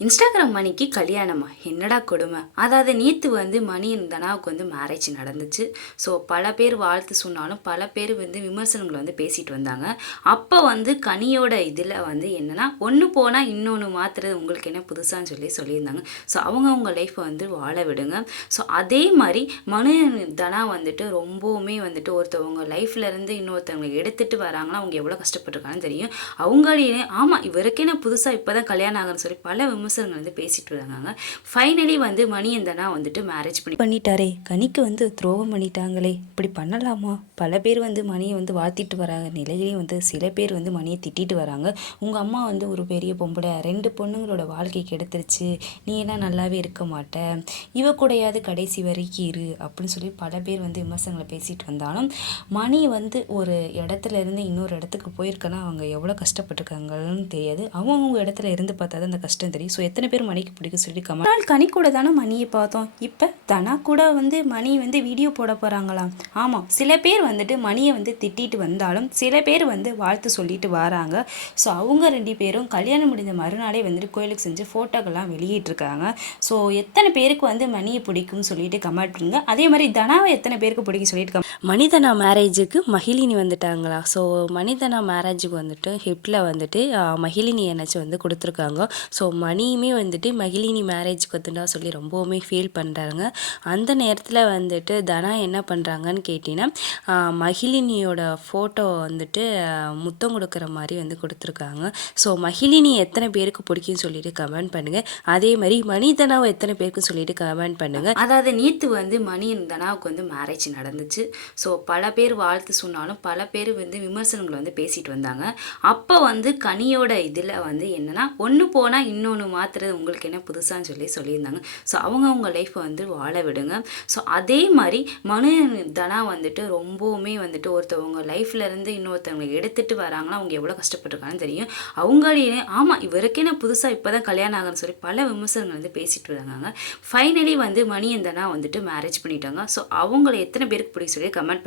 Instagram மணிக்கு கல்யாணமா? என்னடா கொடுமை? அதாவது நேற்று வந்து மணி தனாவுக்கு வந்து மேரேஜ் நடந்துச்சு. ஸோ பல பேர் வாழ்த்து சொன்னாலும் பல பேர் வந்து விமர்சனங்களை வந்து பேசிட்டு வந்தாங்க. அப்போ வந்து கனியோட இதில் வந்து என்னென்னா ஒன்று போனால் இன்னொன்று மாத்துறது உங்களுக்கு என்ன புதுசான்னு சொல்லி சொல்லியிருந்தாங்க. ஸோ அவங்கவுங்க லைஃப்பை வந்து வாழ விடுங்க. ஸோ அதே மாதிரி மனு தனா வந்துட்டு ரொம்பவுமே வந்துட்டு ஒருத்தவங்க லைஃப்லேருந்து இன்னொருத்தவங்க எடுத்துகிட்டு வராங்கன்னா அவங்க எவ்வளோ கஷ்டப்பட்டுருக்காங்கன்னு தெரியும். அவங்களே ஆமாம் இவருக்கே நான் புதுசாக இப்போ தான் கல்யாணம் ஆகுன்னு சொல்லி பல விமர்சனங்கள் வந்து பேசிட்டு இருந்தாங்க. ஃபைனலி வந்து மணியந்தனா வந்துட்டு மேரேஜ் பண்ணி பண்ணிட்டாரே. கனிக்கு வந்து துரோகம் பண்ணிட்டாங்களே. இப்படி பண்ணலாமா? பல பேர் வந்து மணியை வந்து வாழ்த்திட்டு வராங்க நிலையிலேயே வந்து சில பேர் வந்து மணியை திட்டிட்டு வராங்க. உங்கள் அம்மா வந்து ஒரு பெரிய பொம்பளை. ரெண்டு பொண்ணுங்களோட வாழ்க்கை கெடுத்துருச்சு. நீ எல்லாம் நல்லாவே இருக்க மாட்ட. இவ கூடையாவது கடைசி வரைக்கும் இரு அப்படின்னு சொல்லி பல பேர் வந்து விமர்சனங்களை பேசிட்டு வந்தாலும் மணி வந்து ஒரு இடத்துல இருந்து இன்னொரு இடத்துக்கு போயிருக்கனா அவங்க எவ்வளோ கஷ்டப்பட்டிருக்காங்கன்னு தெரியாது. அவங்கவுங்க இடத்துல இருந்து பார்த்தா தான் அந்த கஷ்டம் தெரியும். ஸோ எத்தனை பேர் மணிக்கு பிடிக்கும் சொல்லி கமெண்ட் நாள் கனி கூட தானே மணியை பார்த்தோம். இப்போ தனா கூட வந்து மணி வந்து வீடியோ போட போகிறாங்களாம் ஆமாம் சில பேர் வந்துட்டு மணியை வந்து திட்டிட்டு வந்தாலும் சில பேர் வந்து வாழ்த்து சொல்லிட்டு வராங்க. ஸோ அவங்க ரெண்டு பேரும் கல்யாணம் முடிஞ்ச மறுநாளே வந்துட்டு கோயிலுக்கு செஞ்சு ஃபோட்டோக்கெல்லாம் வெளியிட்டிருக்காங்க. ஸோ எத்தனை பேருக்கு வந்து மணியை பிடிக்கும்னு சொல்லிட்டு கமெண்ட் பண்ணுங்க. அதே மாதிரி தனாவை எத்தனை பேருக்கு பிடிக்கும் சொல்லிட்டு மனிதனா மேரேஜுக்கு மகிழினி வந்துட்டாங்களா? ஸோ மனிதனா மேரேஜுக்கு வந்துட்டு ஹிப்டில் வந்துட்டு மகிழினி என்னாச்சு வந்து கொடுத்துருக்காங்க. ஸோ மணி மணியுமே வந்துட்டு மகிழினி மேரேஜ்க்கு வந்துட்டா சொல்லி ரொம்பவுமே ஃபீல் பண்ணுறாங்க அந்த நேரத்தில் வந்துட்டு தனா என்ன பண்ணுறாங்கன்னு கேட்டிங்கன்னா மகிழினியோட ஃபோட்டோ வந்துட்டு முத்தம் கொடுக்குற மாதிரி வந்து கொடுத்துருக்காங்க. ஸோ மகிழினி எத்தனை பேருக்கு பிடிக்கும்னு சொல்லிட்டு கமெண்ட் பண்ணுங்கள் அதே மாதிரி மணி தனாவை எத்தனை பேருக்குன்னு சொல்லிட்டு கமெண்ட் பண்ணுங்கள் அதாவது நேற்று வந்து மணி தனாவுக்கு வந்து மேரேஜ் நடந்துச்சு. ஸோ பல பேர் வாழ்த்து சொன்னாலும் பல பேர் வந்து விமர்சனங்களை வந்து பேசிட்டு வந்தாங்க. அப்போ வந்து கனியோட இதில் வந்து என்னென்னா ஒன்று போனால் இன்னொன்று மாற்றுறது உங்களுக்கு என்ன புதுசான்னு சொல்லி சொல்லியிருந்தாங்க. ஸோ அவங்கவுங்க லைஃப்பை வந்து வாழ விடுங்க. ஸோ அதே மாதிரி மனு தனா வந்துட்டு ரொம்பவுமே வந்துட்டு ஒருத்தவங்க லைஃப்லேருந்து இன்னொருத்தவங்களை இன்னொருத்தவங்க வராங்கன்னா அவங்க எவ்வளோ கஷ்டப்பட்டுருக்காங்கன்னு தெரியும். அவங்களே ஆமாம் இவருக்கே நான் புதுசாக இப்போ தான் கல்யாணம் ஆகுன்னு சொல்லி பல விமர்சனங்கள் வந்து பேசிட்டு இருக்காங்க. ஃபைனலி வந்து மணியந்தனா வந்துட்டு மேரேஜ் பண்ணிட்டாங்க. ஸோ அவங்கள எத்தனை பேருக்கு பிடிக்கும் சொல்லி கமெண்ட்